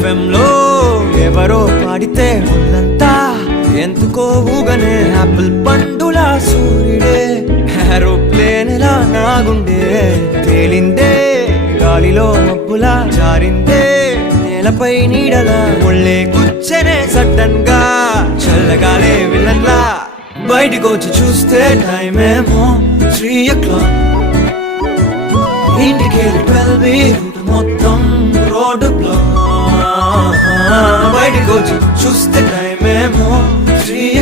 FM లో ఎవరో పాడితే ఒళ్ళంతా ఎందుకో ఊగనే యాపిల్ పండులా సూర్యుడే ఏరోప్లేన్ లా నాగుండే తేలిందే గాలిలో మబ్బులా జారిందే నేలపై నీడలా ఒళ్ళే కూర్చనే సడన్ గా చల్లగాలే విలన్లా బయటికి వచ్చి చూస్తే టైం ఏమో 3 o'clock ఇంటికి 12 రూట్ మొత్తం రోడ్ బ్లాక్ బయటికి వచ్చి చూస్తే టైం ఏమో 3